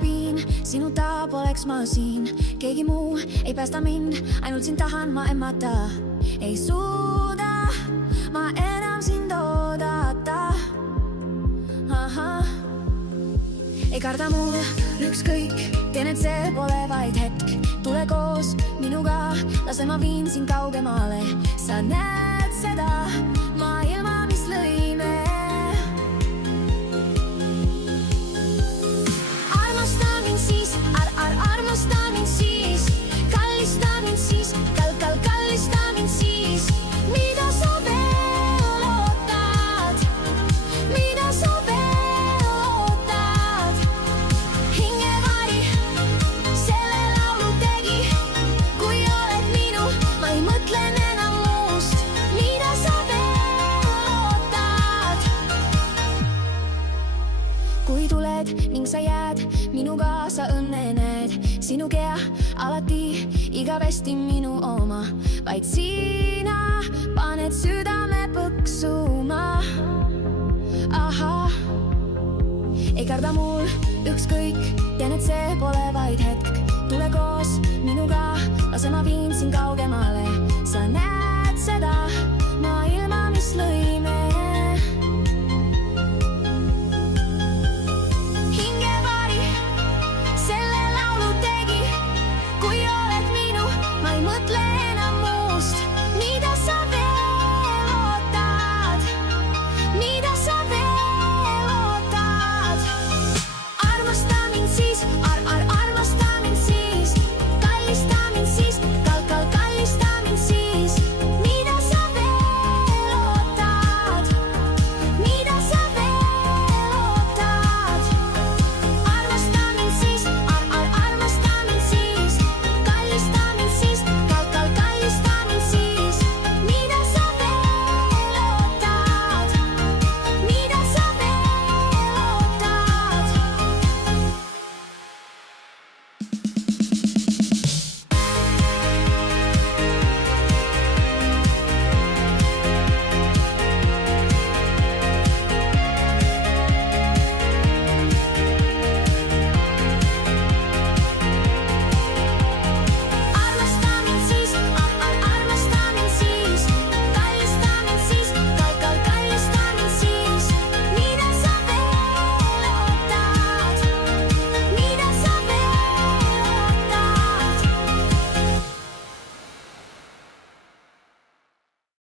piin, sinuta poleks ma siin. Keegi muu ei päästa mind, ainult sind tahan ma emmata. Ei suuda ma enam sind oodata. Ei karda mul ükskõik, teen, et see pole vaid hetk. Tule koos minuga, lase ma viin sind kaugemale. Sa näed seda maailma, mis lõime. Armasta mind siis, armasta mind siis. Kallista mind siis, kallista mind siis. Mida sa veel ootad? Mida sa veel ootad? Hingevari selle laulu tegi. Kui oled minu, ma ei mõtlen enam muust. Mida sa veel ootad? Kui tuled ning sa jääd minuga, sa õnne näed. Sinu kea alati igavesti minu oma. Vaid sina paned südame põksuma. Ei karda mul ükskõik, teen, et see pole vaid hetk. Tule koos minuga, lase ma viin sind kaugemale. Sa näed